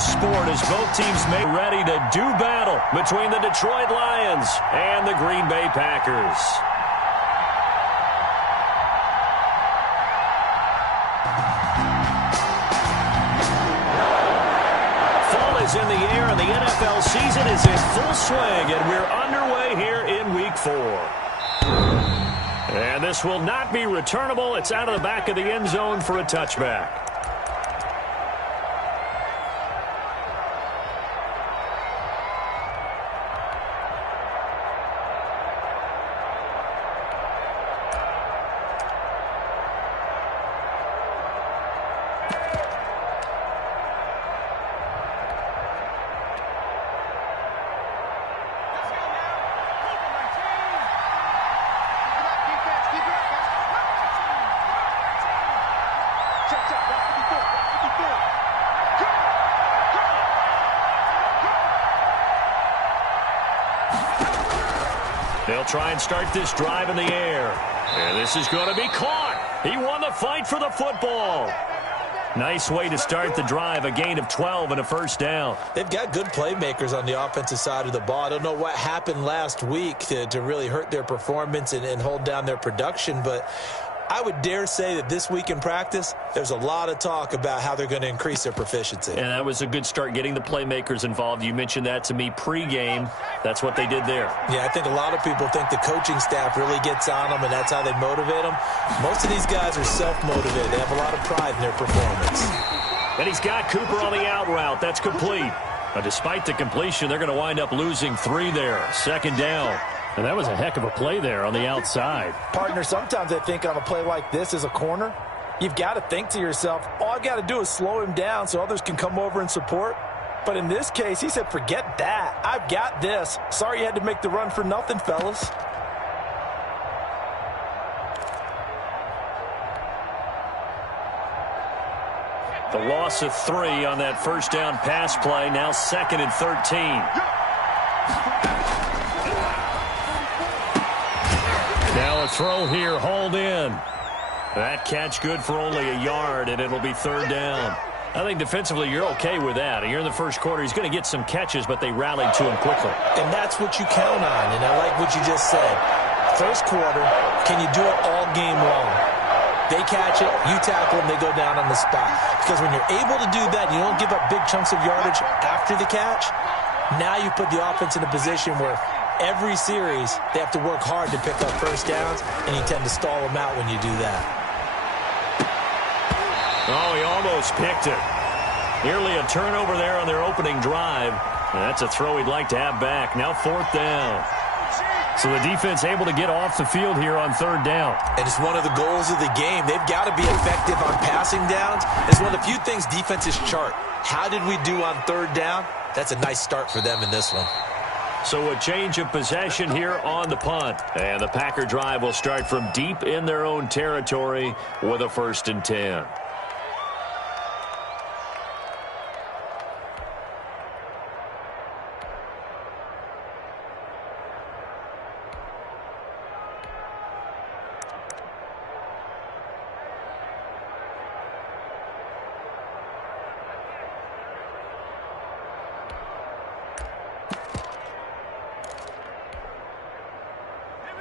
sport as both teams may be ready to do battle between the Detroit Lions and the Green Bay Packers. Fall is in the air and the NFL season is in full swing, and we're underway here in Week 4. And this will not be returnable. It's out of the back of the end zone for a touchback. They'll try and start this drive in the air. And this is going to be caught. He won the fight for the football. Nice way to start the drive, a gain of 12 and a first down. They've got good playmakers on the offensive side of the ball. I don't know what happened last week to really hurt their performance and hold down their production, but I would dare say that this week in practice, there's a lot of talk about how they're going to increase their proficiency. And that was a good start, getting the playmakers involved. You mentioned that to me pregame. That's what they did there. Yeah, I think a lot of people think the coaching staff really gets on them, and that's how they motivate them. Most of these guys are self-motivated. They have a lot of pride in their performance. And he's got Cooper on the out route. That's complete. But despite the completion, they're going to wind up losing 3 there. Second down. And that was a heck of a play there on the outside. Partner, sometimes I think on a play like this as a corner, you've got to think to yourself, all I've got to do is slow him down so others can come over and support. But in this case, he said, forget that. I've got this. Sorry you had to make the run for nothing, fellas. The loss of 3 on that first down pass play. Now 2nd and 13. Now a throw here, hauled in. That catch good for only a yard, and it'll be 3rd down. I think defensively you're okay with that. Here in the first quarter, he's going to get some catches, but they rallied to him quickly. And that's what you count on, and I like what you just said. First quarter, can you do it all game long? They catch it, you tackle them, they go down on the spot. Because when you're able to do that, you don't give up big chunks of yardage after the catch, now you put the offense in a position where every series, they have to work hard to pick up first downs, and you tend to stall them out when you do that. Oh, he almost picked it. Nearly a turnover there on their opening drive. And that's a throw he'd like to have back. Now 4th down. So the defense able to get off the field here on 3rd down. And it's one of the goals of the game. They've got to be effective on passing downs. It's one of the few things defenses chart. How did we do on 3rd down? That's a nice start for them in this one. So a change of possession here on the punt. And the Packer drive will start from deep in their own territory with a 1st and 10.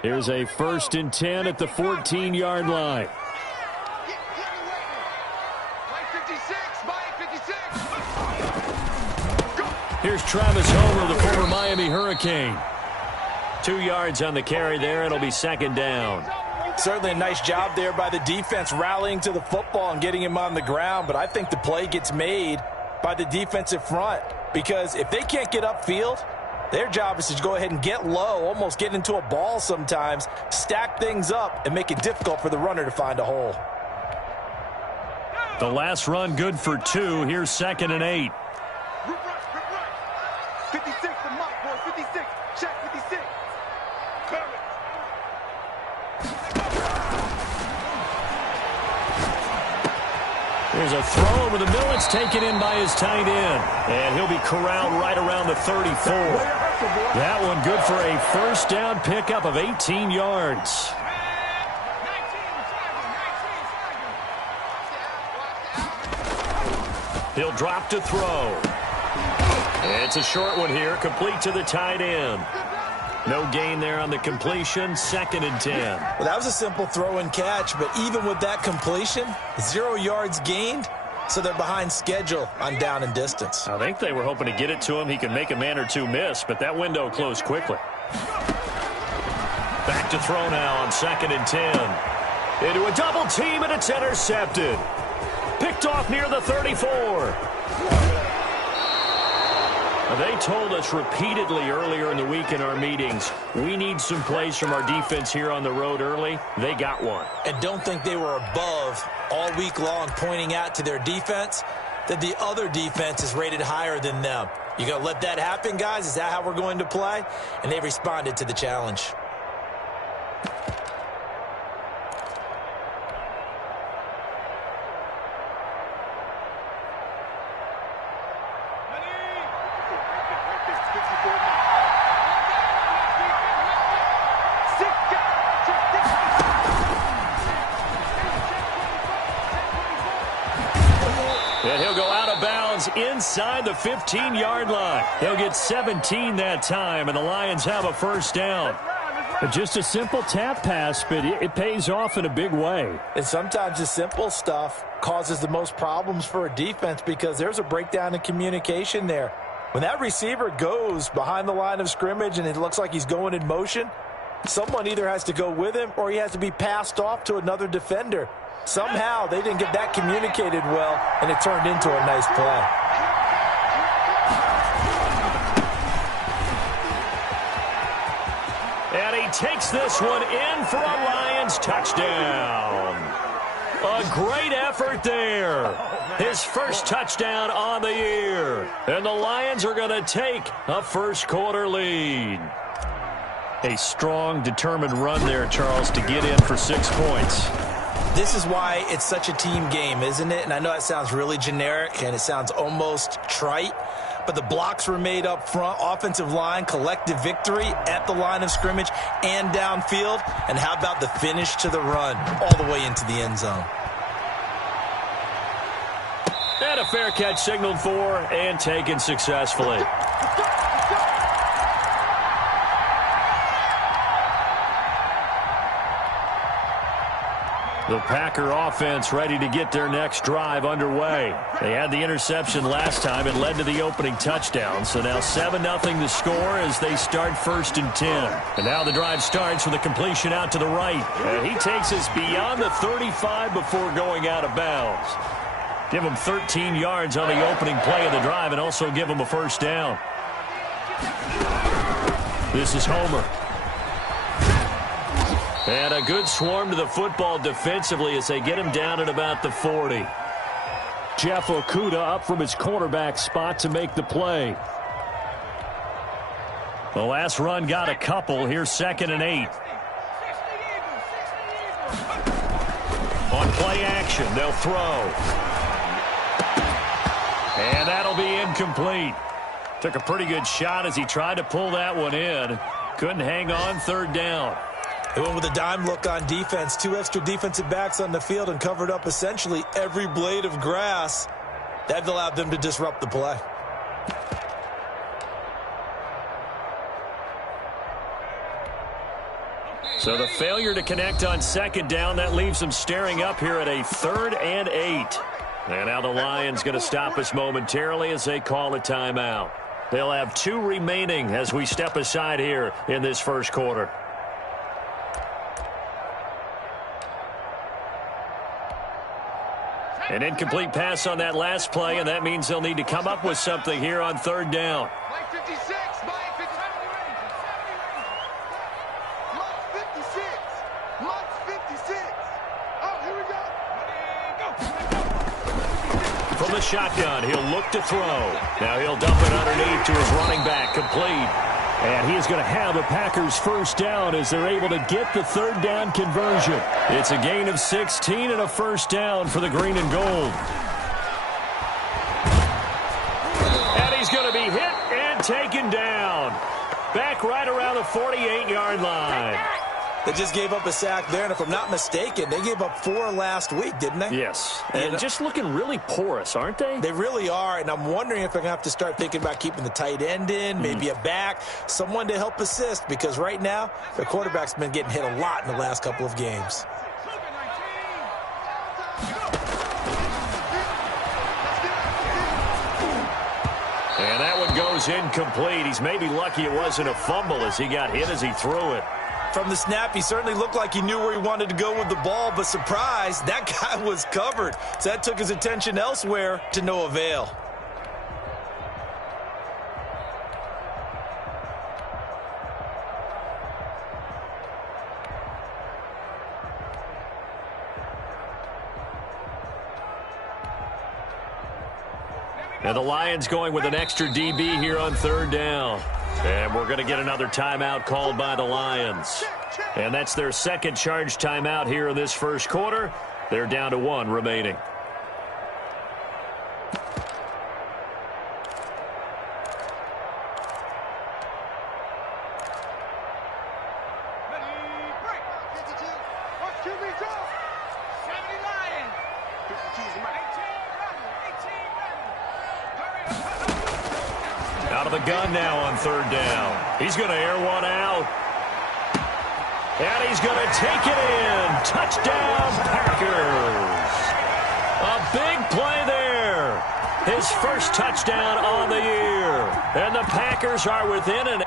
Here's a 1st and 10 at the 14-yard line. Here's Travis Homer, the former Miami Hurricane. 2 yards on the carry there. It'll be 2nd down. Certainly a nice job there by the defense rallying to the football and getting him on the ground, but I think the play gets made by the defensive front because if they can't get upfield, their job is to go ahead and get low, almost get into a ball sometimes, stack things up, and make it difficult for the runner to find a hole. The last run good for 2. Here's 2nd and 8. 56 to Mike, boy. 56. Check 56. There's a throw over the middle. It's taken in by his tight end. And he'll be corralled right around the 34. That one good for a 1st down pickup of 18 yards. He'll drop to throw. It's a short one here, complete to the tight end. No gain there on the completion, 2nd and 10. Well, that was a simple throw and catch, but even with that completion, 0 yards gained, so they're behind schedule on down and distance. I think they were hoping to get it to him. He could make a man or two miss, but that window closed quickly. Back to throw now on 2nd and 10. Into a double team, and it's intercepted. Picked off near the 34. They told us repeatedly earlier in the week in our meetings, we need some plays from our defense here on the road early. They got one. And don't think they were above all week long, pointing out to their defense that the other defense is rated higher than them. You going to let that happen, guys? Is that how we're going to play? And they responded to the challenge. And he'll go out of bounds inside the 15-yard line. They'll get 17 that time, and the Lions have a first down. Just a simple tap pass, but it pays off in a big way. And sometimes the simple stuff causes the most problems for a defense because there's a breakdown in communication there. When that receiver goes behind the line of scrimmage and it looks like he's going in motion, someone either has to go with him or he has to be passed off to another defender. Somehow they didn't get that communicated well, and it turned into a nice play. And he takes this one in for a Lions touchdown. A great effort there. His first touchdown on the year. And the Lions are going to take a first-quarter lead. A strong, determined run there, Charles, to get in for 6 points. This is why it's such a team game, isn't it? And I know that sounds really generic and it sounds almost trite, but the blocks were made up front, offensive line, collective victory at the line of scrimmage and downfield. And how about the finish to the run all the way into the end zone? And a fair catch signaled for and taken successfully. The Packer offense ready to get their next drive underway. They had the interception last time. It led to the opening touchdown. So now 7-0 the score as they start 1st and 10. And now the drive starts with a completion out to the right. He takes us beyond the 35 before going out of bounds. Give him 13 yards on the opening play of the drive and also give him a first down. This is Homer. And a good swarm to the football defensively as they get him down at about the 40. Jeff Okudah up from his cornerback spot to make the play. The last run got a couple. Here's 2nd and 8. On play action, they'll throw. And that'll be incomplete. Took a pretty good shot as he tried to pull that one in. Couldn't hang on, 3rd down. They went with a dime look on defense. 2 extra defensive backs on the field and covered up essentially every blade of grass. That allowed them to disrupt the play. So the failure to connect on 2nd down, that leaves them staring up here at a 3rd and 8. And now the Lions going to stop us momentarily as they call a timeout. They'll have 2 remaining as we step aside here in this first quarter. An incomplete pass on that last play, and that means they'll need to come up with something here on 3rd down. Mike 56, Mike 56. Mike 56. Oh, here we go. From the shotgun, he'll look to throw. Now he'll dump it underneath to his running back, complete. And he is going to have the Packers first down as they're able to get the 3rd down conversion. It's a gain of 16 and a first down for the green and gold. And he's going to be hit and taken down. Back right around the 48-yard line. They just gave up a sack there, and if I'm not mistaken, they gave up 4 last week, didn't they? Yes, and just looking really porous, aren't they? They really are, and I'm wondering if they're going to have to start thinking about keeping the tight end in, maybe a back, someone to help assist, because right now, their quarterback's been getting hit a lot in the last couple of games. And that one goes incomplete. He's maybe lucky it wasn't a fumble as he got hit as he threw it. From the snap, he certainly looked like he knew where he wanted to go with the ball, but surprise, that guy was covered. So that took his attention elsewhere to no avail. And the Lions going with an extra DB here on 3rd down. And we're going to get another timeout called by the Lions. And that's their second charge timeout here in this first quarter. They're down to 1 remaining. Out of the gun now on 3rd down. He's going to air one out. And he's going to take it in. Touchdown, Packers. A big play there. His first touchdown on the year. And the Packers are within an...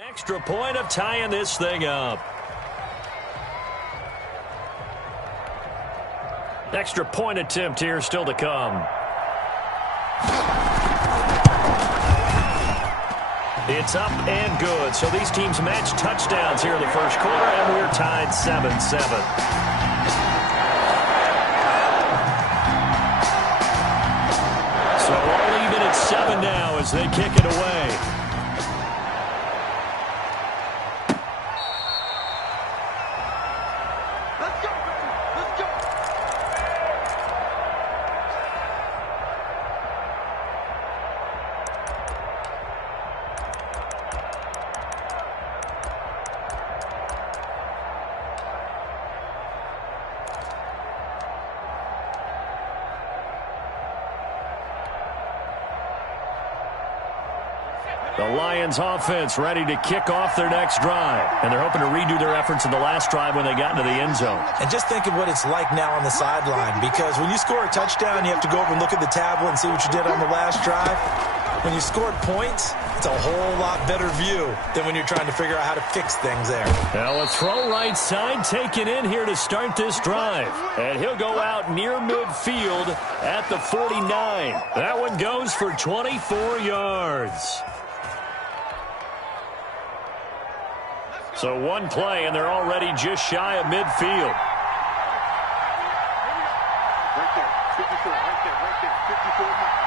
Extra point of tying this thing up. Extra point attempt here still to come. It's up and good. So these teams match touchdowns here in the first quarter, and we're tied 7-7. So all even at 7 now as they kick it away. The Lions offense ready to kick off their next drive. And they're hoping to redo their efforts in the last drive when they got into the end zone. And just think of what it's like now on the sideline, because when you score a touchdown, you have to go over and look at the tablet and see what you did on the last drive. When you scored points, it's a whole lot better view than when you're trying to figure out how to fix things there. Now a throw right side taken in here to start this drive. And he'll go out near midfield at the 49. That one goes for 24 yards. So one play, and they're already just shy of midfield. Right there, 54, right there, 54 now.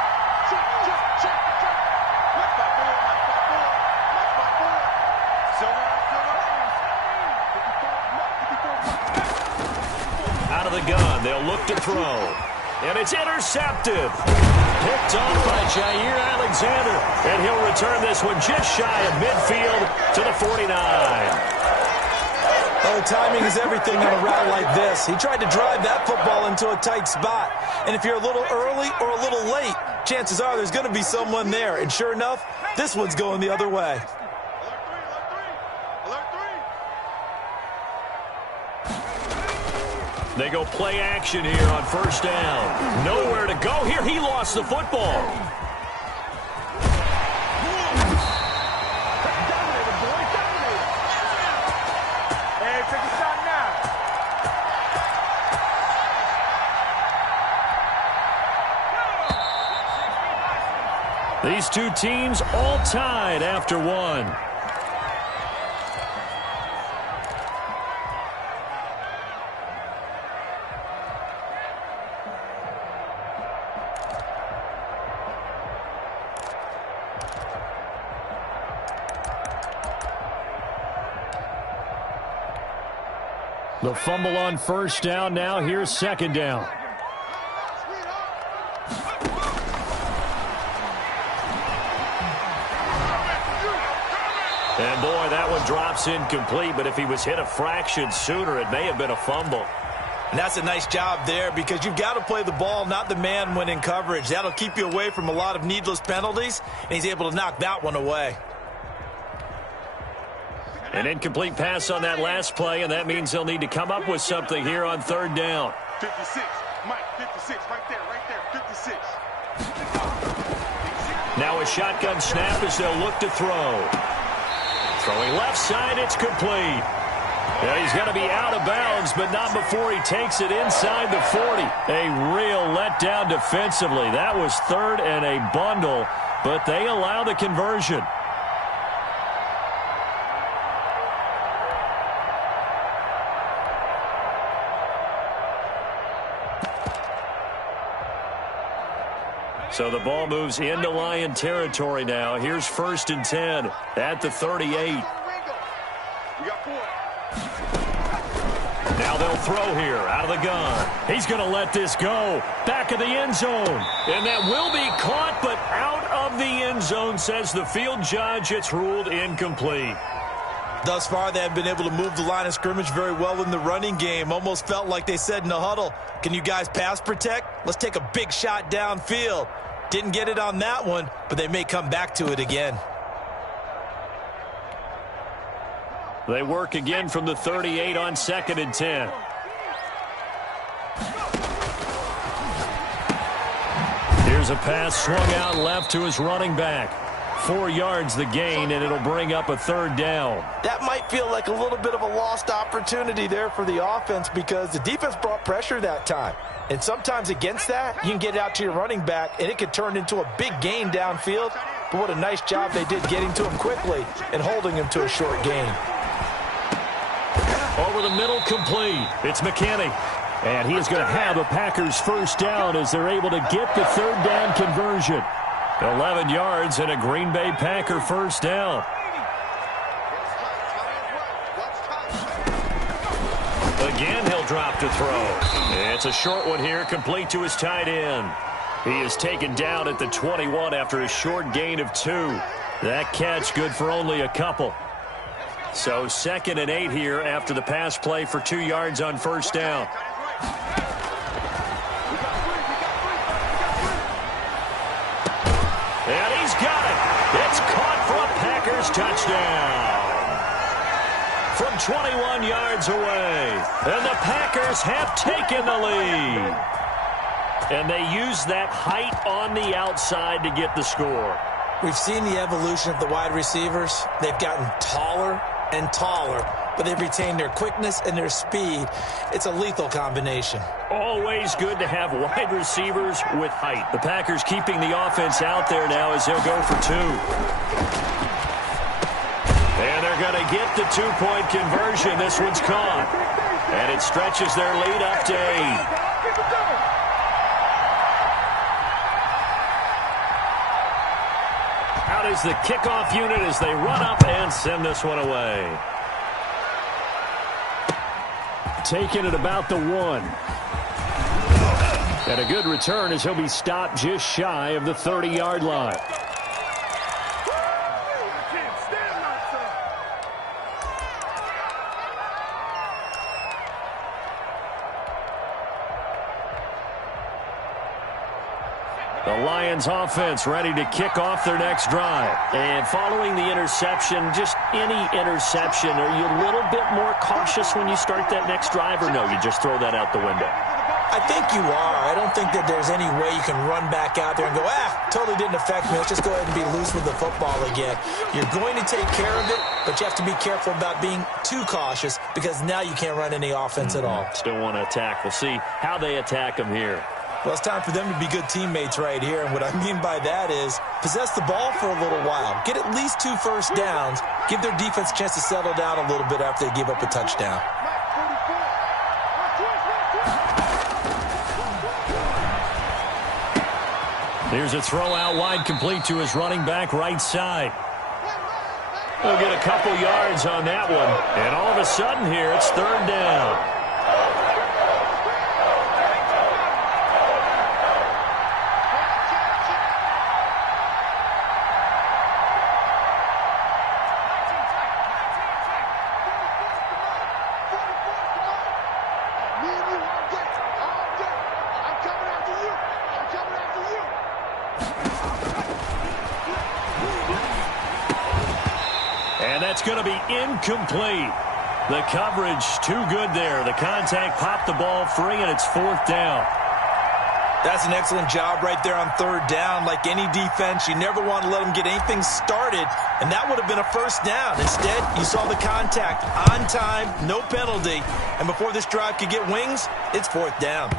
Out of the gun, they'll look to throw. And it's intercepted. Picked off by Jair Alexander. And he'll return this one just shy of midfield to the 49. Oh, timing is everything on a route like this. He tried to drive that football into a tight spot. And if you're a little early or a little late, chances are there's going to be someone there. And sure enough, this one's going the other way. They go play action here on first down. Nowhere to go here. He lost the football. Hey, take a shot now. These two teams all tied after one. The fumble on first down. Now here's second down. And boy, that one drops incomplete, but if he was hit a fraction sooner, it may have been a fumble. And that's a nice job there because you've got to play the ball, not the man when in coverage. That'll keep you away from a lot of needless penalties, and he's able to knock that one away. An incomplete pass on that last play, and that means they'll need to come up with something here on third down. 56, Mike, 56, right there, 56. Now a shotgun snap as they'll look to throw. Throwing left side, it's complete. Yeah, he's going to be out of bounds, but not before he takes it inside the 40. A real letdown defensively. That was third and a bundle, but they allow the conversion. So the ball moves into Lion territory now. Here's first and 10 at the 38. Now they'll throw here out of the gun. He's going to let this go. Back of the end zone. And that will be caught, but out of the end zone, says the field judge. It's ruled incomplete. Thus far, they have been able to move the line of scrimmage very well in the running game. Almost felt like they said in the huddle, can you guys pass protect? Let's take a big shot downfield. Didn't get it on that one, but they may come back to it again. They work again from the 38 on second and 10. Here's a pass swung out left to his running back. 4 yards the gain, and it'll bring up a third down. That might feel like a little bit of a lost opportunity there for the offense because the defense brought pressure that time. And sometimes against that, you can get it out to your running back, and it could turn into a big gain downfield. But what a nice job they did getting to him quickly and holding him to a short gain. Over the middle, complete. It's McKinney. And he is going to have a Packers first down as they're able to get the third down conversion. 11 yards and a Green Bay Packer first down. Again, he'll drop to throw. It's a short one here, complete to his tight end. He is taken down at the 21 after a short gain of 2. That catch good for only a couple. So 2nd and 8 here after the pass play for 2 yards on first down. And he's got it. It's caught for a Packers touchdown. From 21 yards away. And the Packers have taken the lead. And they use that height on the outside to get the score. We've seen the evolution of the wide receivers. They've gotten taller and taller, but they've retained their quickness and their speed. It's a lethal combination. Always good to have wide receivers with height. The Packers keeping the offense out there now as they'll go for 2. And they're going to get the 2-point conversion. This one's caught. And it stretches their lead up to 8. out is the kickoff unit as they run up and send this one away. Taking it about the 1. And a good return as he'll be stopped just shy of the 30-yard line. The Lions offense ready to kick off their next drive. And following the interception, just any interception, are you a little bit more cautious when you start that next drive, or no, you just throw that out the window? I think you are. I don't think that there's any way you can run back out there and go, totally didn't affect me. Let's just go ahead and be loose with the football again. You're going to take care of it, but you have to be careful about being too cautious because now you can't run any offense at all. Still want to attack. We'll see how they attack them here. Well, it's time for them to be good teammates right here. And what I mean by that is possess the ball for a little while. Get at least 2 first downs. Give their defense a chance to settle down a little bit after they give up a touchdown. Here's a throw out wide, complete to his running back right side. He'll get a couple yards on that one. And all of a sudden here, it's 3rd down. That's going to be incomplete. The coverage too good there. The contact popped the ball free, and it's 4th down. That's an excellent job right there on 3rd down. Like any defense, you never want to let them get anything started, and that would have been a 1st down. Instead, you saw the contact on time, no penalty, and before this drive could get wings, it's 4th down.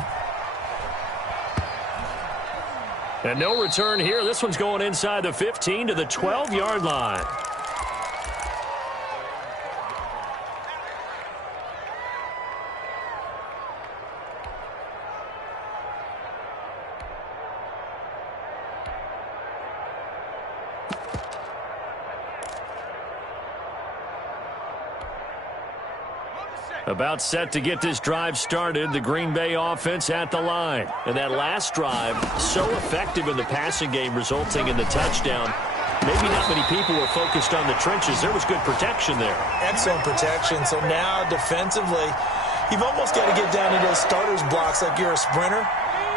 And no return here. This one's going inside the 15 to the 12-yard line. About set to get this drive started, the Green Bay offense at the line. And that last drive, so effective in the passing game, resulting in the touchdown. Maybe not many people were focused on the trenches. There was good protection there. Excellent protection. So now, defensively, you've almost got to get down to those starters blocks like you're a sprinter.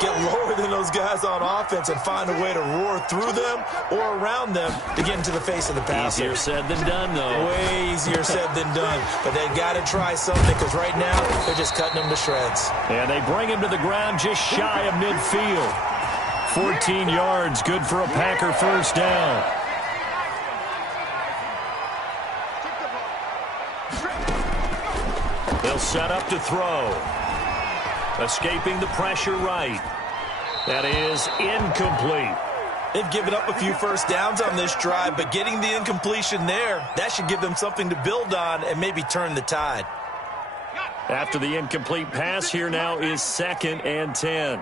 Get lower than those guys on offense and find a way to roar through them or around them to get into the face of the passer. Easier said than done, though. Way easier said than done. But they've got to try something because right now they're just cutting them to shreds. And they bring him to the ground just shy of midfield. 14 yards, good for a Packer 1st down. They'll set up to throw. Escaping the pressure right. That is incomplete. They've given up a few 1st downs on this drive, but getting the incompletion there, that should give them something to build on and maybe turn the tide. After the incomplete pass, here now is 2nd and 10.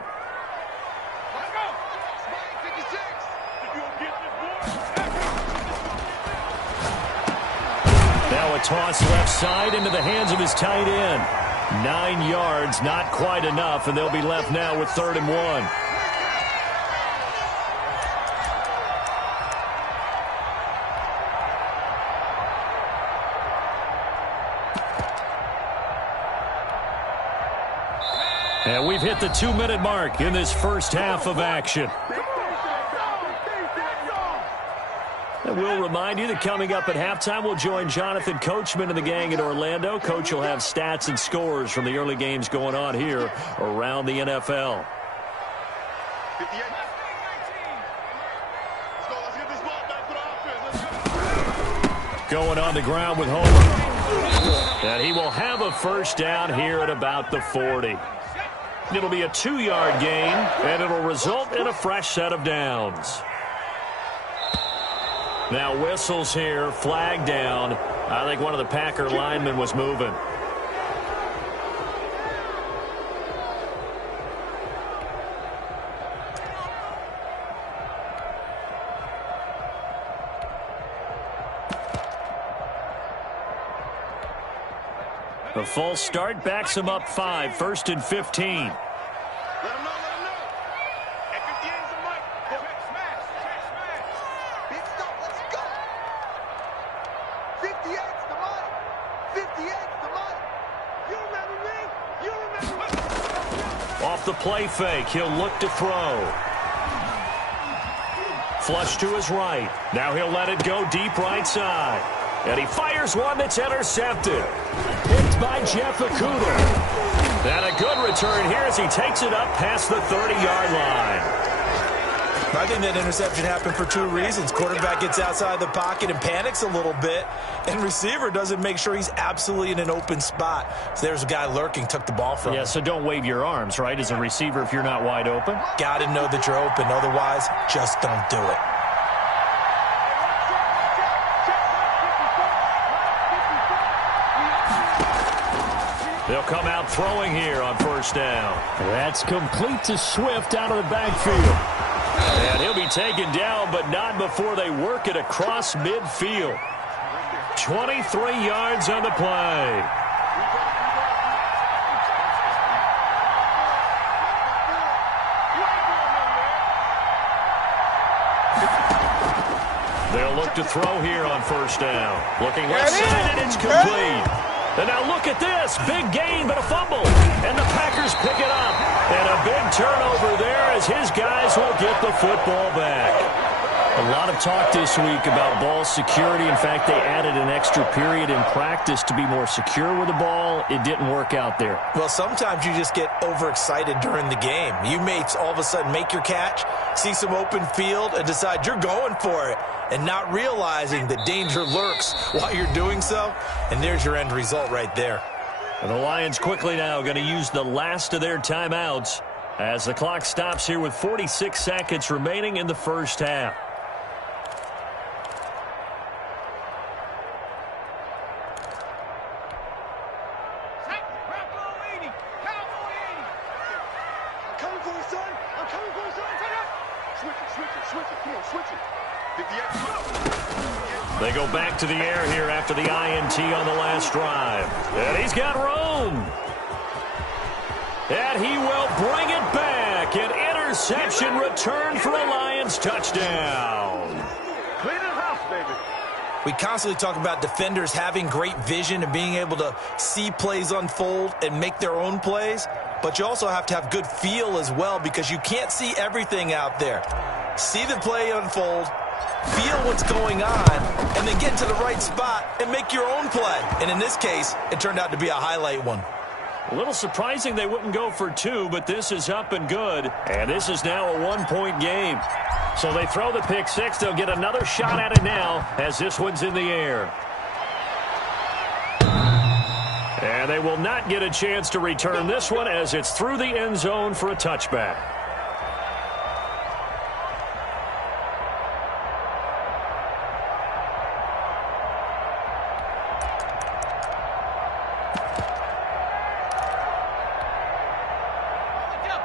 Now a toss left side into the hands of his tight end. 9 yards, not quite enough, and they'll be left now with 3rd and 1. And we've hit the 2-minute mark in this first half of action. And we'll remind you that coming up at halftime, we'll join Jonathan Coachman and the gang in Orlando. Coach will have stats and scores from the early games going on here around the NFL. 58. Let's get this ball back to the offense. Going on the ground with Homer. And he will have a 1st down here at about the 40. It'll be a 2-yard gain, and it'll result in a fresh set of downs. Now whistles here, flag down. I think one of the Packer linemen was moving. The false start backs him up 5, 1st and 15. Let him know, let him know. At 58 is the mic. Go ahead, smash. Big stop, let's go. 58's the mic. 58's the mic. You remember me? You remember me? Off the play fake, he'll look to throw. Flush to his right. Now he'll let it go deep right side. And he fires one that's intercepted. Picked by Jeff Okudah. And a good return here as he takes it up past the 30-yard line. I think that interception happened for 2 reasons. Quarterback gets outside the pocket and panics a little bit, and receiver doesn't make sure he's absolutely in an open spot. So there's a guy lurking, took the ball from him. Yeah, so don't wave your arms, right, as a receiver if you're not wide open. Got to know that you're open. Otherwise, just don't do it. They'll come out throwing here on 1st down. That's complete to Swift out of the backfield. And he'll be taken down, but not before they work it across midfield. 23 yards on the play. They'll look to throw here on 1st down. Looking left side, and it's complete. And now look at this. Big gain, but a fumble. And the Packers pick it up. And a big turnover there as his guys will get the football back. A lot of talk this week about ball security. In fact, they added an extra period in practice to be more secure with the ball. It didn't work out there. Well, sometimes you just get overexcited during the game. You may all of a sudden make your catch, see some open field, and decide you're going for it, and not realizing that danger lurks while you're doing so. And there's your end result right there. And the Lions quickly now going to use the last of their timeouts as the clock stops here with 46 seconds remaining in the 1st half. They go back to the air here after the INT on the last drive. And he's got room. And he will bring it back. An interception return for a Lions touchdown. Clean the house, baby. We constantly talk about defenders having great vision and being able to see plays unfold and make their own plays. But you also have to have good feel as well because you can't see everything out there. See the play unfold, feel what's going on, and then get to the right spot and make your own play. And in this case, it turned out to be a highlight one. A little surprising they wouldn't go for 2, but this is up and good. And this is now a 1-point game. So they throw the pick 6. They'll get another shot at it now as this one's in the air. And they will not get a chance to return this one as it's through the end zone for a touchback.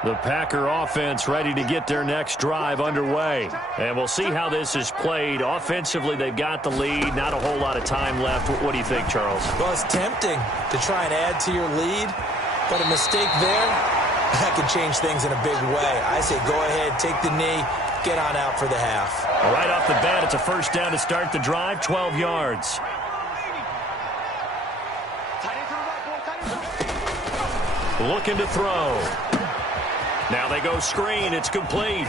The Packer offense ready to get their next drive underway. And we'll see how this is played. Offensively, they've got the lead. Not a whole lot of time left. What do you think, Charles? Well, it's tempting to try and add to your lead, but a mistake there, that could change things in a big way. I say go ahead, take the knee, get on out for the half. Right off the bat, it's a 1st down to start the drive, 12 yards. Looking to throw. Now they go screen. It's complete.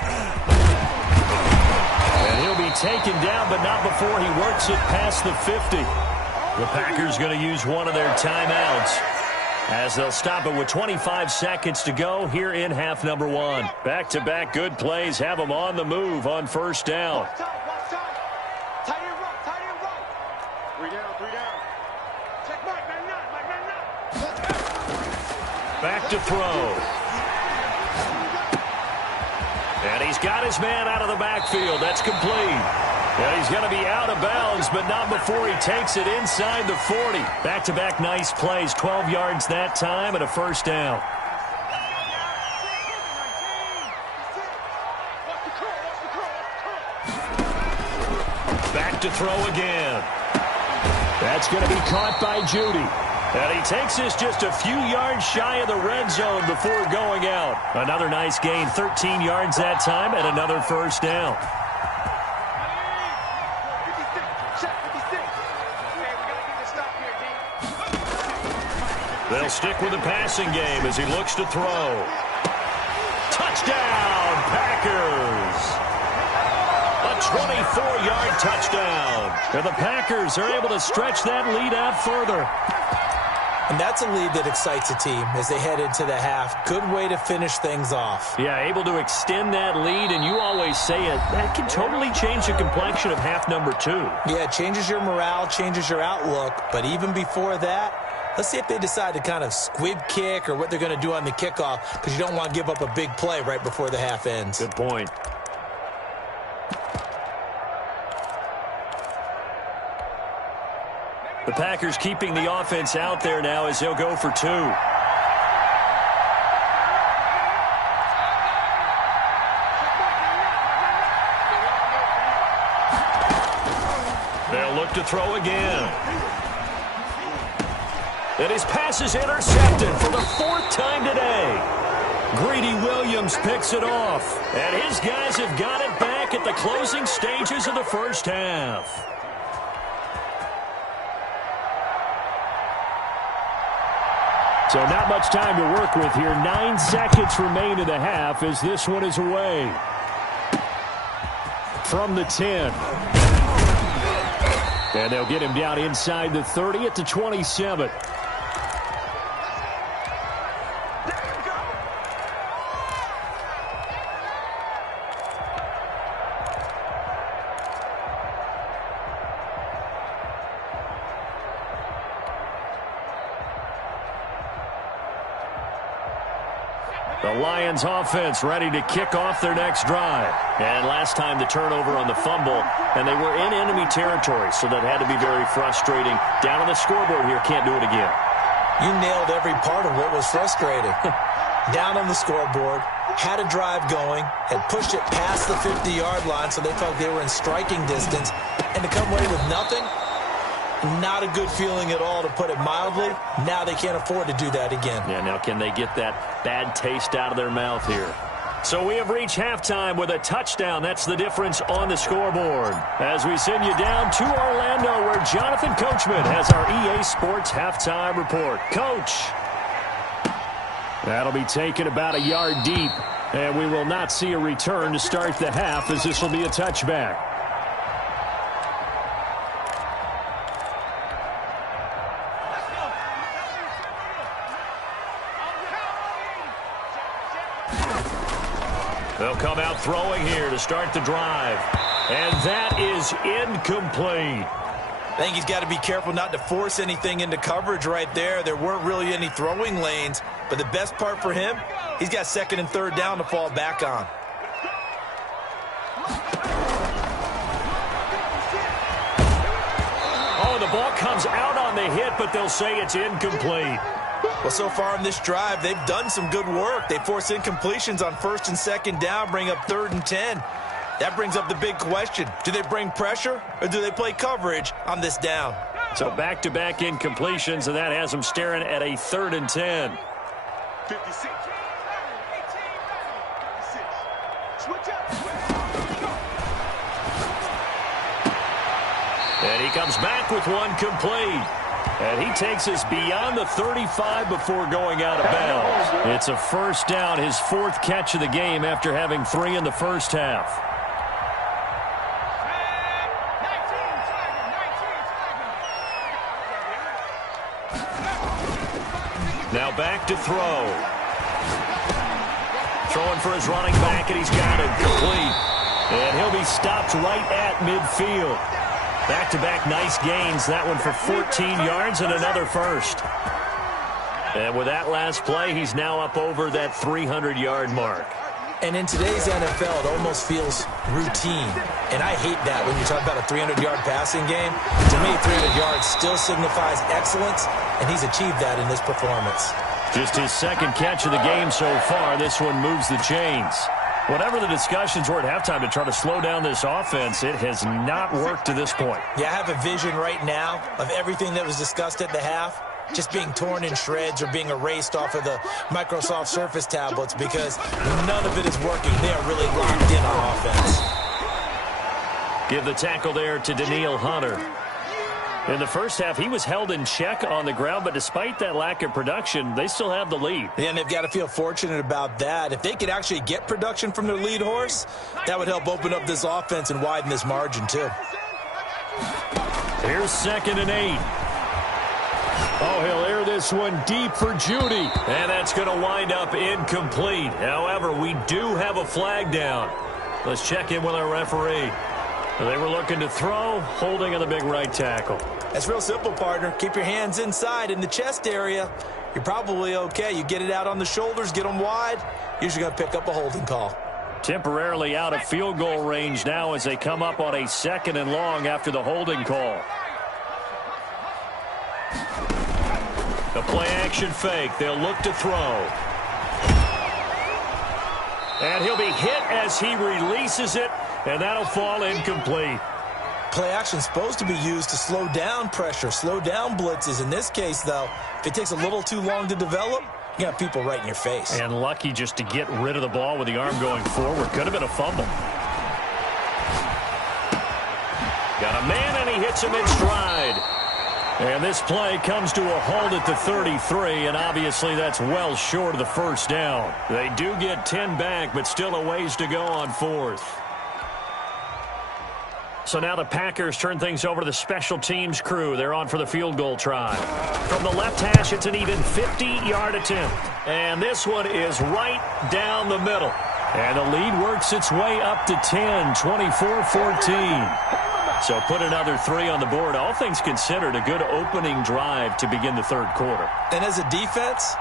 And he'll be taken down, but not before he works it past the 50. The Packers going to use one of their timeouts as they'll stop it with 25 seconds to go here in half number 1. Back-to-back good plays have them on the move on 1st down. Watch time. Tight end right. 3 down. Check Mike, man, not. Back to throw. And he's got his man out of the backfield. That's complete. And he's going to be out of bounds, but not before he takes it inside the 40. Back-to-back nice plays, 12 yards that time and a 1st down. Back to throw again. That's going to be caught by Judy. And he takes this just a few yards shy of the red zone before going out. Another nice gain, 13 yards that time, and another first down. They'll stick with the passing game as he looks to throw. Touchdown, Packers! A 24-yard touchdown. And the Packers are able to stretch that lead out further. And that's a lead that excites a team as they head into the half. Good way to finish things off. Yeah, able to extend that lead, and you always say it, that can totally change the complexion of half number 2. Yeah, it changes your morale, changes your outlook. But even before that, let's see if they decide to kind of squib kick or what they're going to do on the kickoff, because you don't want to give up a big play right before the half ends. Good point. The Packers keeping the offense out there now as they'll go for 2. They'll look to throw again. And his pass is intercepted for the 4th time today. Greedy Williams picks it off. And his guys have got it back at the closing stages of the first half. So not much time to work with here. 9 seconds remain in the half as this one is away. From the 10. And they'll get him down inside the 30 at the 27. The Lions offense ready to kick off their next drive. And last time the turnover on the fumble, and they were in enemy territory, so that had to be very frustrating. Down on the scoreboard here, can't do it again. You nailed every part of what was frustrating. Down on the scoreboard, had a drive going, had pushed it past the 50-yard line so they felt they were in striking distance, and to come away with nothing, not a good feeling at all, to put it mildly. Now they can't afford to do that again. Yeah, now can they get that bad taste out of their mouth here? So we have reached halftime with a touchdown. That's the difference on the scoreboard. As we send you down to Orlando, where Jonathan Coachman has our EA Sports halftime report. Coach. That'll be taken about a yard deep, and we will not see a return to start the half, as this will be a touchback. They'll come out throwing here to start the drive. And that is incomplete. I think he's got to be careful not to force anything into coverage right there. There weren't really any throwing lanes. But the best part for him, he's got 2nd and 3rd down to fall back on. Oh, the ball comes out on the hit, but they'll say it's incomplete. Well, so far in this drive, they've done some good work. They force incompletions on 1st and 2nd down, bring up 3rd and 10. That brings up the big question. Do they bring pressure, or do they play coverage on this down? So back-to-back incompletions, and that has them staring at a 3rd and 10. 56. Switch up. And he comes back with one complete. And he takes us beyond the 35 before going out of bounds. It's a first down, his 4th catch of the game after having 3 in the first half. Now back to throw. Throwing for his running back, and he's got it complete. And he'll be stopped right at midfield. Back-to-back nice gains. That one for 14 yards and another first. And with that last play, he's now up over that 300-yard mark. And in today's NFL, it almost feels routine. And I hate that when you talk about a 300-yard passing game. To me, 300 yards still signifies excellence, and he's achieved that in this performance. Just his 2nd catch of the game so far. This one moves the chains. Whatever the discussions were at halftime to try to slow down this offense, it has not worked to this point. Yeah, I have a vision right now of everything that was discussed at the half. just being torn in shreds or being erased off of the Microsoft Surface tablets because none of it is working. They are really locked in on offense. Give the tackle there to Danielle Hunter. In the first half, he was held in check on the ground, but despite that lack of production, they still have the lead. Yeah, and they've got to feel fortunate about that. If they could actually get production from their lead horse, that would help open up this offense and widen this margin too. Here's 2nd and 8. Oh, he'll air this one deep for Judy. And that's going to wind up incomplete. However, we do have a flag down. Let's check in with our referee. They were looking to throw, holding on the big right tackle. That's real simple, partner. Keep your hands inside in the chest area. You're probably okay. You get it out on the shoulders, get them wide. Usually going to pick up a holding call. Temporarily out of field goal range now as they come up on a 2nd and long after the holding call. The play-action fake. They'll look to throw. And he'll be hit as he releases it, and that'll fall incomplete. Play action is supposed to be used to slow down pressure, slow down blitzes. In this case, though, if it takes a little too long to develop, you got people right in your face. And lucky just to get rid of the ball with the arm going forward. Could have been a fumble. Got a man, and he hits him in stride. And this play comes to a halt at the 33, and obviously that's well short of the first down. They do get 10 back, but still a ways to go on 4th. So now the Packers turn things over to the special teams crew. They're on for the field goal try. From the left hash, it's an even 50-yard attempt. And this one is right down the middle. And the lead works its way up to 10, 24-14. So put another 3 on the board. All things considered, a good opening drive to begin the 3rd quarter. And as a defense,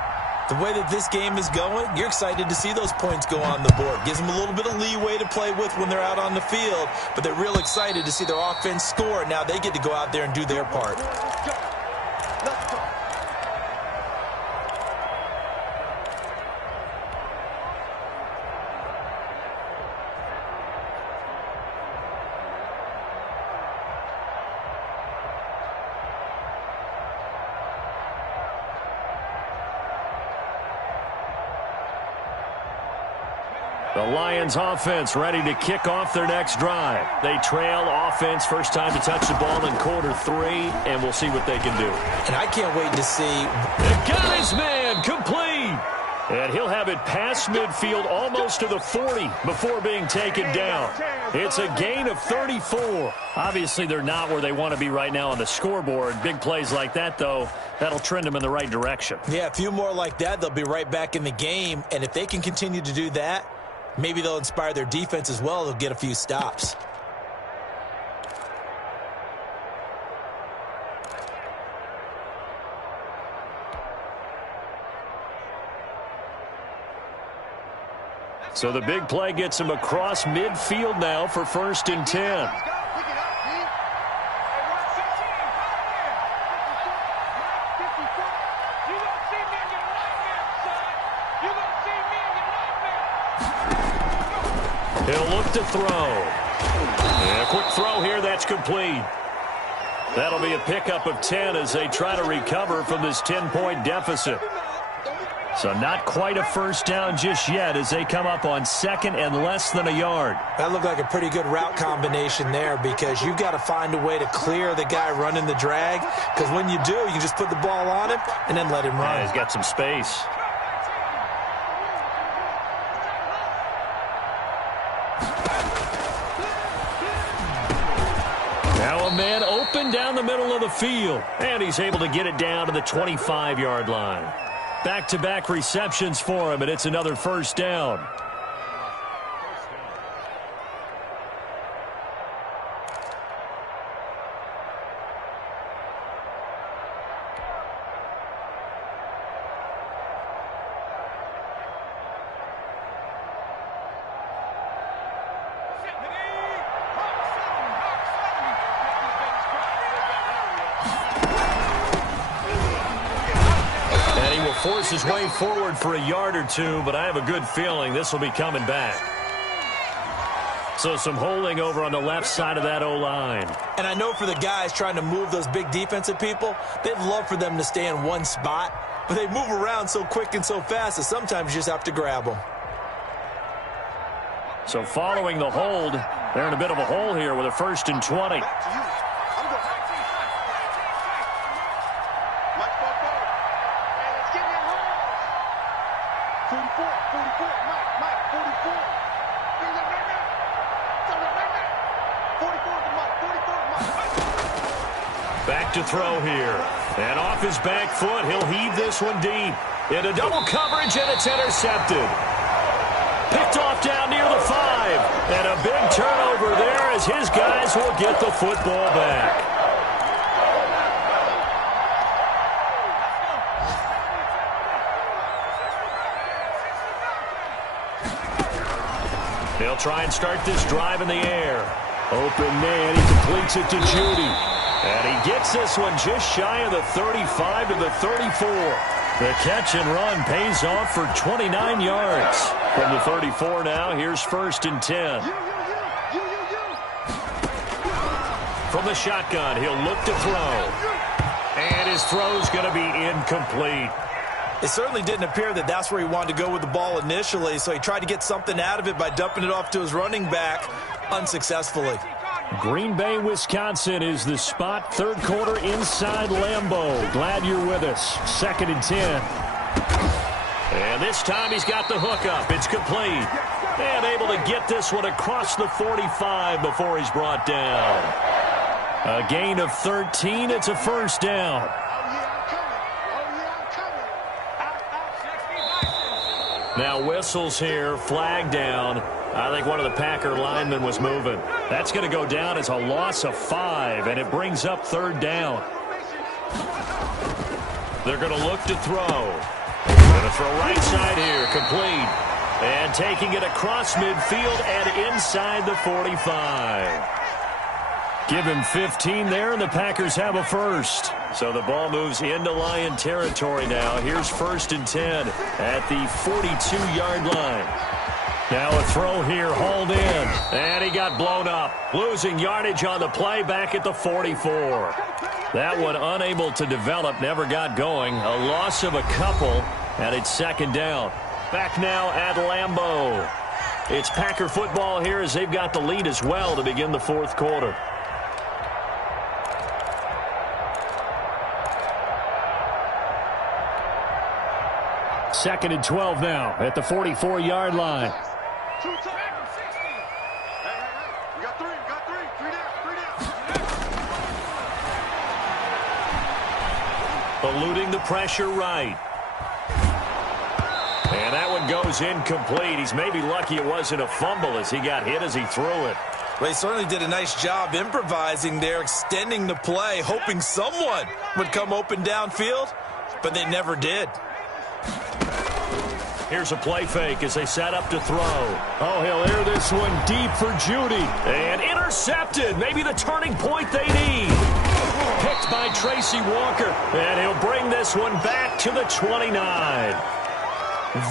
the way that this game is going, you're excited to see those points go on the board. Gives them a little bit of leeway to play with when they're out on the field, but they're real excited to see their offense score. Now they get to go out there and do their part. The Lions offense ready to kick off their next drive. They trail offense, first time to touch the ball in quarter 3, and we'll see what they can do. And I can't wait to see. They got his man, complete. And he'll have it past midfield almost to the 40 before being taken down. It's a gain of 34. Obviously, they're not where they want to be right now on the scoreboard. Big plays like that, though, that'll trend them in the right direction. Yeah, a few more like that, they'll be right back in the game. And if they can continue to do that, maybe they'll inspire their defense as well. They'll get a few stops. So the big play gets him across midfield now for 1st and 10. He'll look to throw. And a quick throw here, that's complete. That'll be a pickup of 10 as they try to recover from this 10-point deficit. So not quite a first down just yet as they come up on 2nd and less than a yard. That looked like a pretty good route combination there because you've got to find a way to clear the guy running the drag, because when you do, you just put the ball on him and then let him run. Yeah, he's got some space. Now a man open down the middle of the field, and he's able to get it down to the 25-yard line. Back-to-back receptions for him, and it's another first down. Force his way forward for a yard or two, but I have a good feeling this will be coming back. So some holding over on the left side of that O-line. And I know for the guys trying to move those big defensive people, they'd love for them to stay in one spot, but they move around so quick and so fast that sometimes you just have to grab them. So following the hold, they're in a bit of a hole here with a 1st and 20. Back to throw here. And off his back foot, he'll heave this one deep. Into double coverage, and it's intercepted. Picked off down near the 5. And a big turnover there as his guys will get the football back. They'll try and start this drive in the air. Open man, he completes it to Judy. And he gets this one just shy of the 35 to the 34. The catch and run pays off for 29 yards. From the 34 now, here's 1st and 10. From the shotgun, he'll look to throw. And his throw's going to be incomplete. It certainly didn't appear that that's where he wanted to go with the ball initially, so he tried to get something out of it by dumping it off to his running back unsuccessfully. Green Bay, Wisconsin is the spot. 3rd quarter inside Lambeau. Glad you're with us. 2nd and 10. And this time he's got the hook up. It's complete. And able to get this one across the 45 before he's brought down. A gain of 13. It's a 1st down. Now whistles here, flag down. I think one of the Packer linemen was moving. That's going to go down as a loss of 5, and it brings up 3rd down. They're going to look to throw. Going to throw right side here, complete. And taking it across midfield and inside the 45. Give him 15 there, and the Packers have a 1st. So the ball moves into Lion territory now. Here's 1st and 10 at the 42-yard line. Now a throw here, hauled in. And he got blown up. Losing yardage on the play back at the 44. That one unable to develop, never got going. A loss of a couple, and it's 2nd down. Back now at Lambeau. It's Packer football here as they've got the lead as well to begin the 4th quarter. Second and 12 now at the 44-yard line. We got three down. Eluding the pressure right. And that one goes incomplete. He's maybe lucky it wasn't a fumble as he got hit as he threw it. They certainly did a nice job improvising there, extending the play, hoping someone would come open downfield, but they never did. Here's a play fake as they set up to throw. Oh, he'll air this one deep for Judy. And intercepted. Maybe the turning point they need. Picked by Tracy Walker. And he'll bring this one back to the 29.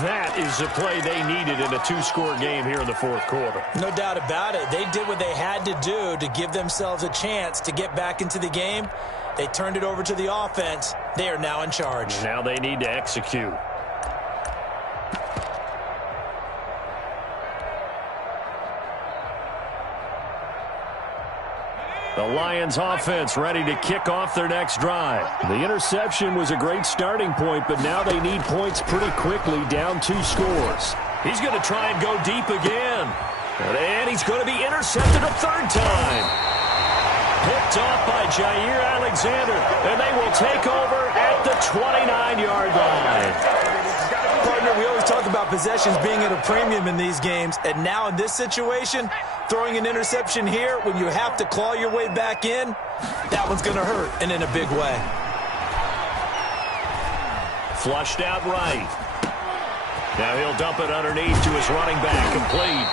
That is the play they needed in a 2-score game here in the 4th quarter. No doubt about it. They did what they had to do to give themselves a chance to get back into the game. They turned it over to the offense. They are now in charge. Now they need to execute. The Lions offense ready to kick off their next drive. The interception was a great starting point, but now they need points pretty quickly, down 2 scores. He's going to try and go deep again. And he's going to be intercepted a 3rd time. Picked off by Jair Alexander. And they will take over at the 29-yard line. Partner, we always talk about possessions being at a premium in these games. And now in this situation, throwing an interception here when you have to claw your way back in, that one's going to hurt, and in a big way. Flushed out right. Now he'll dump it underneath to his running back, complete.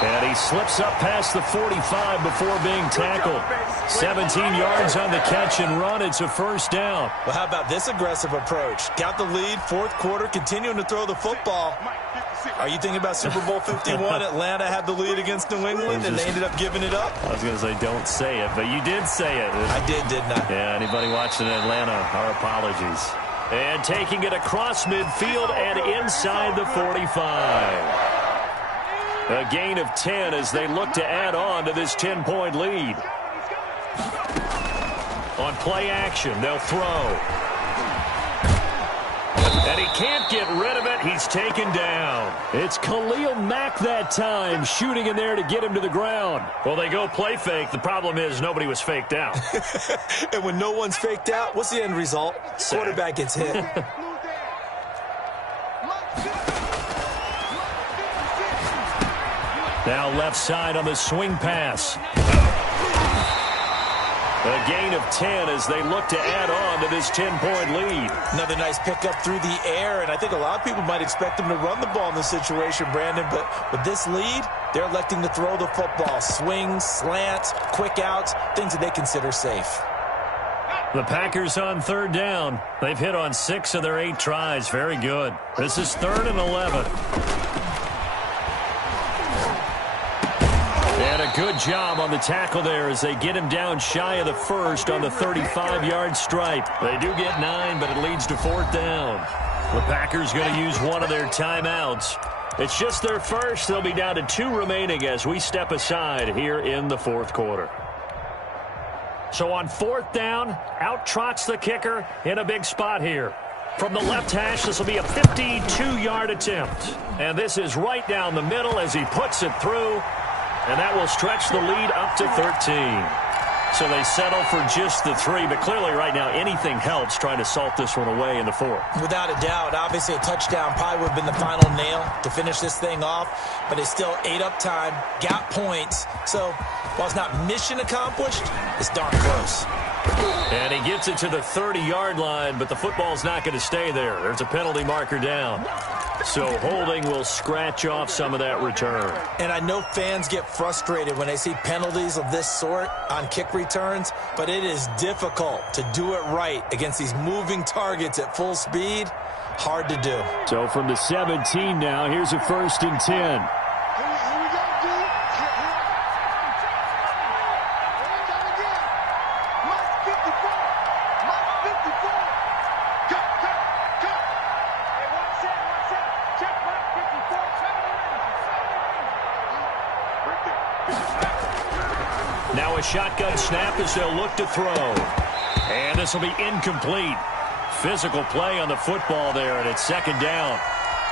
And he slips up past the 45 before being tackled. 17 yards on the catch and run. It's a first down. Well, how about this aggressive approach? Got the lead, fourth quarter, continuing to throw the football. Are you thinking about Super Bowl 51? Atlanta had the lead against New England, and they ended up giving it up? I was going to say don't say it, but you did say it. I didn't I? Yeah, anybody watching Atlanta, our apologies. And taking it across midfield and inside the 45. A gain of 10 as they look to add on to this 10-point lead. On play action, they'll throw. And he can't get rid of it. He's taken down. It's Khalil Mack that time, shooting in there to get him to the ground. Well, they go play fake. The problem is nobody was faked out. And when no one's faked out, what's the end result? Quarterback gets hit. Now left side on the swing pass. A gain of 10 as they look to add on to this 10-point lead. Another nice pickup through the air, and I think a lot of people might expect them to run the ball in this situation, Brandon, but with this lead, they're electing to throw the football. Swings, slants, quick outs, things that they consider safe. The Packers on third down. They've hit on 6 of their 8 tries. Very good. This is 3rd and 11. And a good job on the tackle there as they get him down shy of the first on the 35-yard stripe. They do get 9, but it leads to 4th down. The Packers going to use one of their timeouts. It's just their first. They'll be down to 2 remaining as we step aside here in the 4th quarter. So on 4th down, out trots the kicker in a big spot here. From the left hash, this will be a 52-yard attempt. And this is right down the middle as he puts it through. And that will stretch the lead up to 13. So they settle for just the 3. But clearly right now anything helps trying to salt this one away in the 4th. Without a doubt, obviously a touchdown probably would have been the final nail to finish this thing off. But it's still 8 up time, got points. So while it's not mission accomplished, it's darn close. And he gets it to the 30-yard line, but the football's not going to stay there. There's a penalty marker down. So holding will scratch off some of that return. And I know fans get frustrated when they see penalties of this sort on kick returns, but it is difficult to do it right against these moving targets at full speed. Hard to do. So from the 17 now, here's a 1st and 10. Now a shotgun snap as they'll look to throw. And this will be incomplete. Physical play on the football there, and it's 2nd down.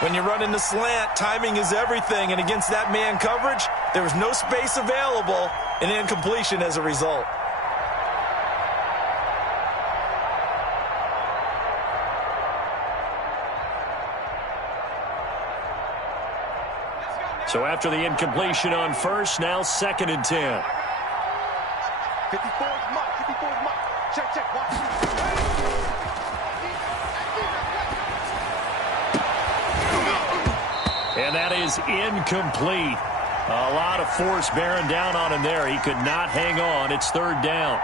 When you're running the slant, timing is everything, and against that man coverage, there was no space available, and incompletion as a result. So after the incompletion on 1st, now 2nd and 10. 54 is Mike. 54 is Mike. Check, watch. And that is incomplete. A lot of force bearing down on him there. He could not hang on. It's 3rd down.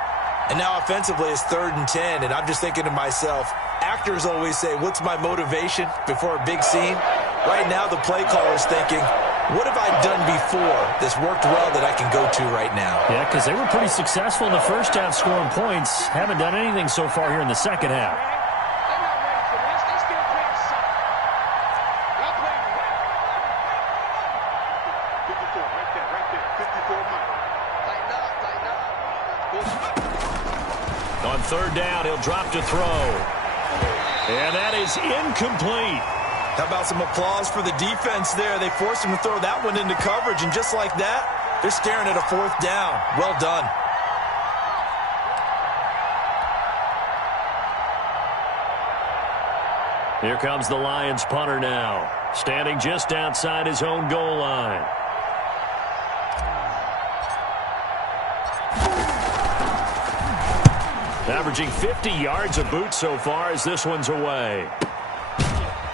And now offensively it's 3rd and 10, and I'm just thinking to myself, actors always say, what's my motivation before a big scene? Right now the play caller's thinking, what have I done before that's worked well that I can go to right now? Yeah, because they were pretty successful in the first half scoring points. Haven't done anything so far here in the second half. On 3rd down, he'll drop to throw. And that is incomplete. How about some applause for the defense there? They forced him to throw that one into coverage, and just like that, they're staring at a 4th down. Well done. Here comes the Lions punter now, standing just outside his own goal line. Averaging 50 yards a boot so far as this one's away.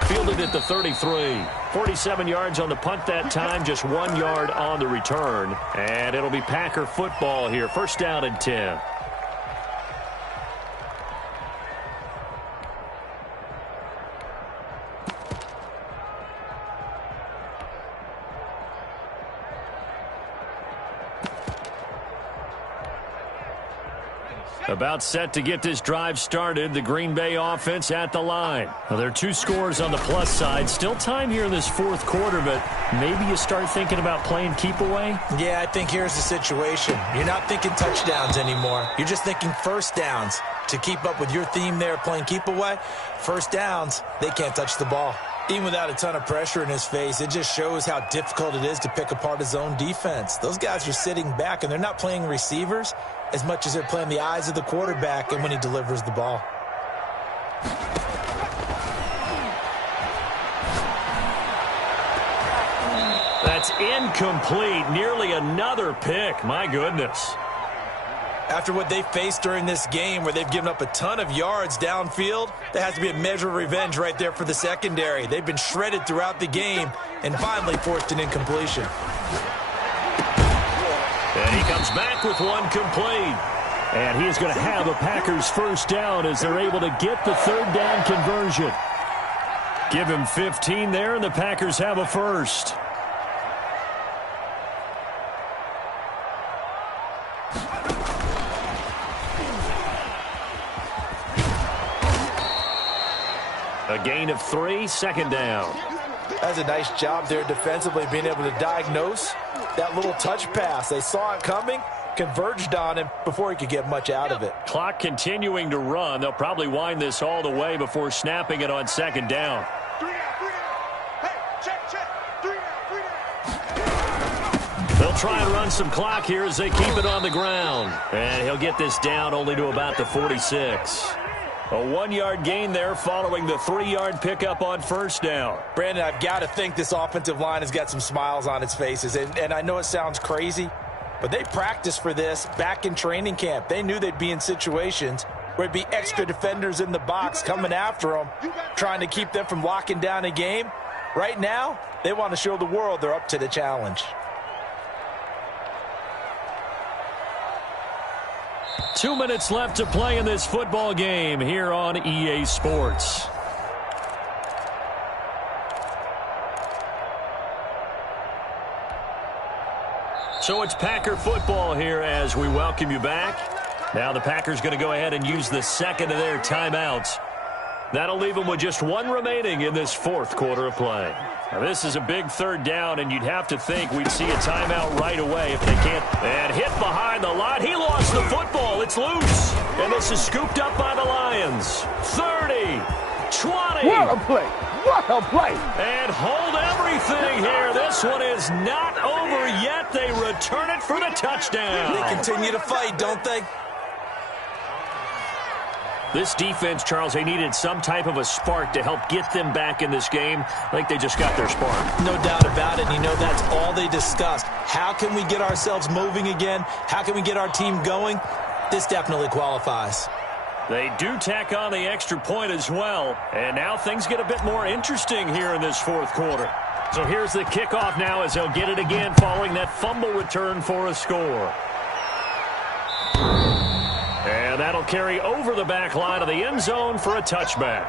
fielded at the 33. 47 yards on the punt that time, just 1 yard on the return. And it'll be Packer football here, first down and 10. About set to get this drive started. The Green Bay offense at the line. Well, there are 2 scores on the plus side. Still time here in this fourth quarter, but maybe you start thinking about playing keep away? Yeah, I think here's the situation. You're not thinking touchdowns anymore. You're just thinking first downs. To keep up with your theme there, playing keep away, first downs, they can't touch the ball. Even without a ton of pressure in his face, it just shows how difficult it is to pick apart his own defense. Those guys are sitting back, and they're not playing receivers as much as they're playing the eyes of the quarterback and when he delivers the ball. That's incomplete. Nearly another pick. My goodness. After what they faced during this game where they've given up a ton of yards downfield, there has to be a measure of revenge right there for the secondary. They've been shredded throughout the game and finally forced an incompletion. And he comes back with one complete. And he is going to have a Packers first down as they're able to get the third down conversion. Give him 15 there, and the Packers have a first. A gain of 3, second down. That's a nice job there defensively, being able to diagnose that little touch pass. They saw it coming, converged on him before he could get much out of it. Clock continuing to run. They'll probably wind this all the way before snapping it on second down. 3 down, 3 down. Hey, check. 3 down, 3 down. They'll try and run some clock here as they keep it on the ground. And he'll get this down only to about the 46. A 1-yard gain there following the 3-yard pickup on first down. Brandon, I've got to think this offensive line has got some smiles on its faces. And I know it sounds crazy, but they practiced for this back in training camp. They knew they'd be in situations where it'd be extra defenders in the box coming after them, trying to keep them from locking down a game. Right now, they want to show the world they're up to the challenge. 2 minutes left to play in this football game here on EA Sports. So it's Packer football here as we welcome you back. Now the Packers going to go ahead and use the second of their timeouts. That'll leave them with just 1 remaining in this fourth quarter of play. Now this is a big third down, and you'd have to think we'd see a timeout right away if they can't. And hit behind the line. He lost the football. It's loose. And this is scooped up by the Lions. 30, 20. What a play. What a play. And hold everything here. This one is not over yet. They return it for the touchdown. They continue to fight, don't they? This defense, Charles, they needed some type of a spark to help get them back in this game. I think they just got their spark. No doubt about it. And you know that's all they discussed. How can we get ourselves moving again? How can we get our team going? This definitely qualifies. They do tack on the extra point as well. And now things get a bit more interesting here in this fourth quarter. So here's the kickoff now as they'll get it again following that fumble return for a score. And that'll carry over the back line of the end zone for a touchback.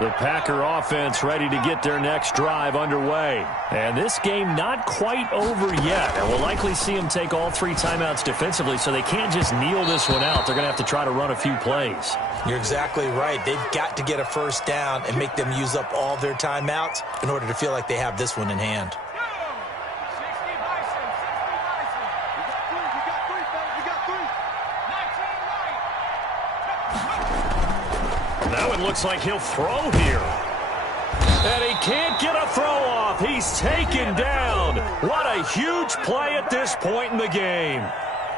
The Packer offense ready to get their next drive underway. And this game not quite over yet. And we'll likely see them take all 3 timeouts defensively, so they can't just kneel this one out. They're going to have to try to run a few plays. You're exactly right. They've got to get a first down and make them use up all their timeouts in order to feel like they have this one in hand. Now it looks like he'll throw here. And he can't get a throw off. He's taken down. What a huge play at this point in the game.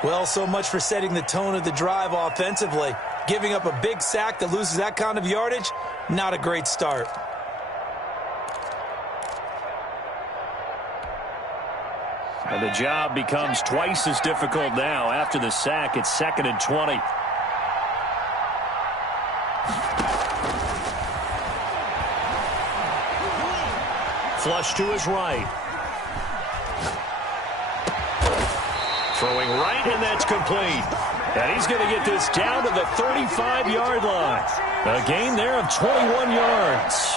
Well, so much for setting the tone of the drive offensively. Giving up a big sack that loses that kind of yardage, not a great start. And the job becomes twice as difficult now. After the sack, it's 2nd and 20. Flush to his right. Throwing right, and that's complete. And he's going to get this down to the 35-yard line. A gain there of 21 yards.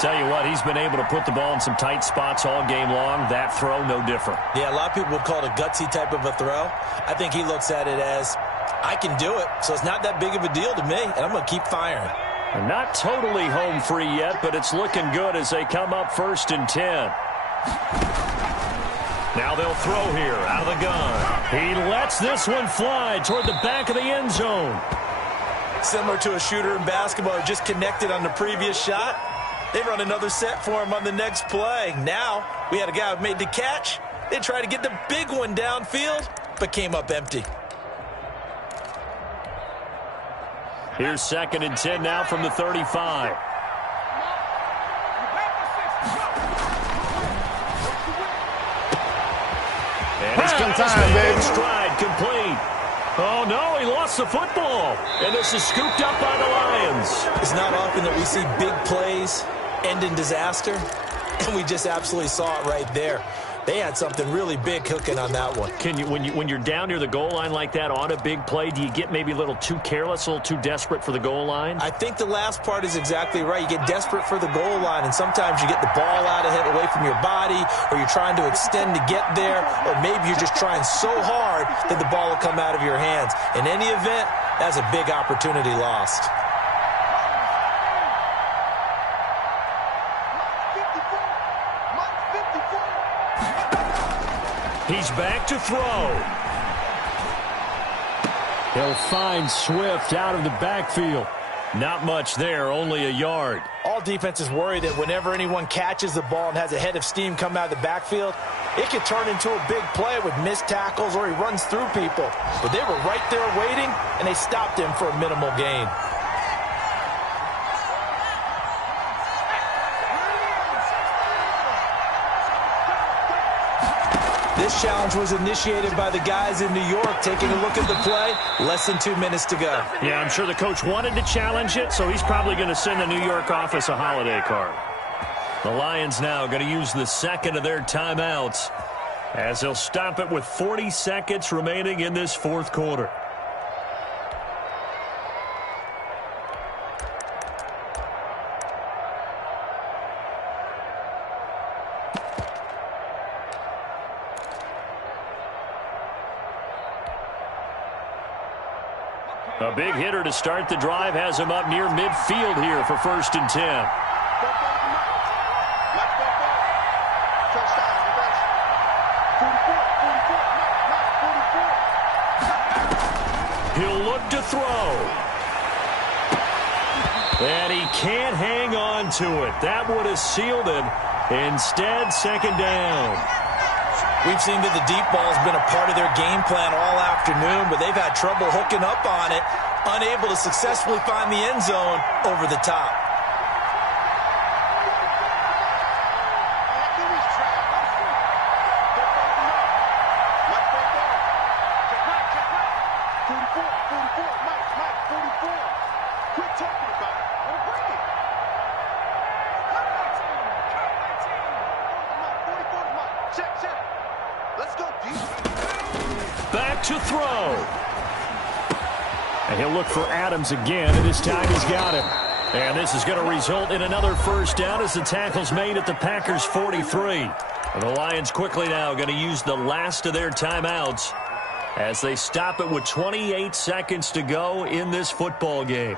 Tell you what, he's been able to put the ball in some tight spots all game long. That throw, no different. Yeah, a lot of people would call it a gutsy type of a throw. I think he looks at it as, I can do it, so it's not that big of a deal to me, and I'm going to keep firing. And not totally home free yet, but it's looking good as they come up 1st and 10. Now they'll throw here out of the gun. He lets this one fly toward the back of the end zone. Similar to a shooter in basketball who just connected on the previous shot. They run another set for him on the next play. Now we had a guy who made the catch. They tried to get the big one downfield, but came up empty. Here's 2nd and 10 now from the 35. And he's got his man in stride, complete. Oh, no, he lost the football. And this is scooped up by the Lions. It's not often that we see big plays end in disaster, and we just absolutely saw it right there. They had something really big cooking on that one. Can you, when you're down near the goal line like that on a big play, do you get maybe a little too careless, a little too desperate for the goal line? I think the last part is exactly right. You get desperate for the goal line, and sometimes you get the ball out ahead away from your body, or you're trying to extend to get there, or maybe you're just trying so hard that the ball will come out of your hands. In any event, that's a big opportunity lost. He's back to throw. He'll find Swift out of the backfield. Not much there, only a yard. All defenses worry that whenever anyone catches the ball and has a head of steam come out of the backfield, it could turn into a big play with missed tackles or he runs through people. But they were right there waiting, and they stopped him for a minimal gain. This challenge was initiated by the guys in New York. Taking a look at the play, less than 2 minutes to go. Yeah, I'm sure the coach wanted to challenge it, so he's probably going to send the New York office a holiday card. The Lions now going to use the second of their timeouts as they'll stop it with 40 seconds remaining in this fourth quarter. A big hitter to start the drive has him up near midfield here for 1st and 10. He'll look to throw. And he can't hang on to it. That would have sealed it. Instead, 2nd down. We've seen that the deep ball has been a part of their game plan all afternoon, but they've had trouble hooking up on it, unable to successfully find the end zone over the top. Back to throw. And he'll look for Adams again, and this time he's got him. And this is going to result in another 1st down as the tackle's made at the Packers' 43. And the Lions quickly now going to use the last of their timeouts as they stop it with 28 seconds to go in this football game.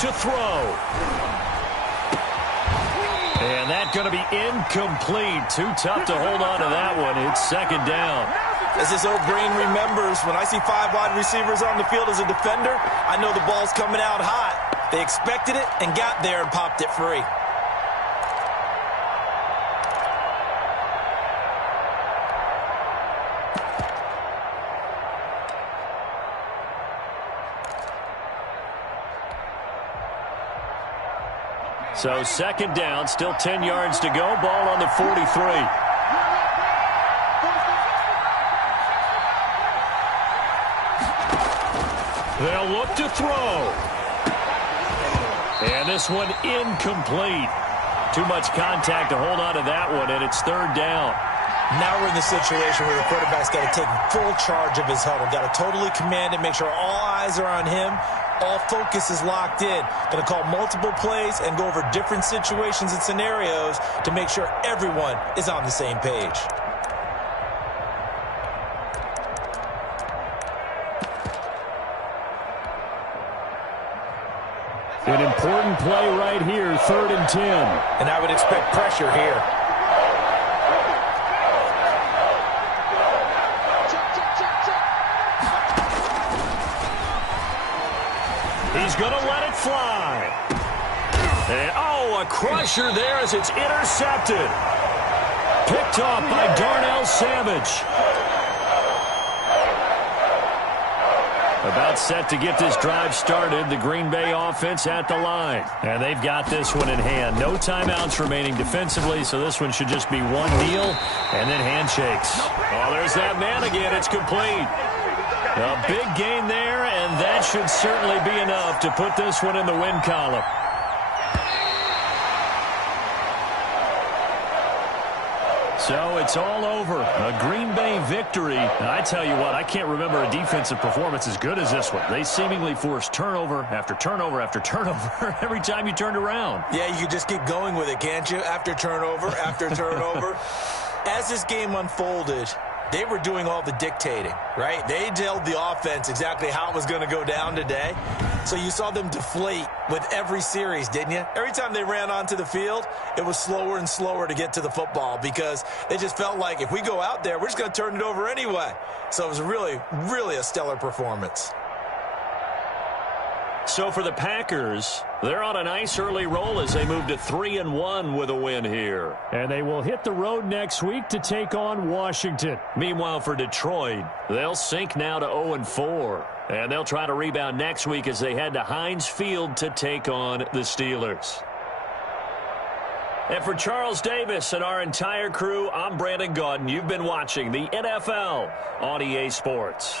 To throw. that going to be incomplete. Too tough to hold on to that one. It's second down. As this old brain remembers, when I see 5 wide receivers on the field as a defender, I know the ball's coming out hot. They expected it and got there and popped it free. So second down, still 10 yards to go. Ball on the 43. They'll look to throw. And this one incomplete. Too much contact to hold on to that one, and it's third down. Now we're in the situation where the quarterback's got to take full charge of his huddle. Got to totally command it, make sure all eyes are on him. All focus is locked in. Going to call multiple plays and go over different situations and scenarios to make sure everyone is on the same page. An important play right here, 3rd and 10. And I would expect pressure here. He's going to let it fly. And, oh, a crusher there as it's intercepted. Picked off by Darnell Savage. About set to get this drive started. The Green Bay offense at the line. And they've got this one in hand. No timeouts remaining defensively, so this one should just be one kneel and then handshakes. Oh, there's that man again. It's complete. A big gain there, and that should certainly be enough to put this one in the win column. So it's all over. A Green Bay victory. And I tell you what, I can't remember a defensive performance as good as this one. They seemingly forced turnover after turnover after turnover every time you turned around. Yeah, you can just keep going with it, can't you? After turnover, after turnover. As this game unfolded, they were doing all the dictating, right? They told the offense exactly how it was going to go down today. So you saw them deflate with every series, didn't you? Every time they ran onto the field, it was slower and slower to get to the football because they just felt like if we go out there, we're just going to turn it over anyway. So it was really, really a stellar performance. So for the Packers, they're on a nice early roll as they move to 3-1 with a win here. And they will hit the road next week to take on Washington. Meanwhile, for Detroit, they'll sink now to 0-4. And they'll try to rebound next week as they head to Heinz Field to take on the Steelers. And for Charles Davis and our entire crew, I'm Brandon Gaudin. You've been watching the NFL on EA Sports.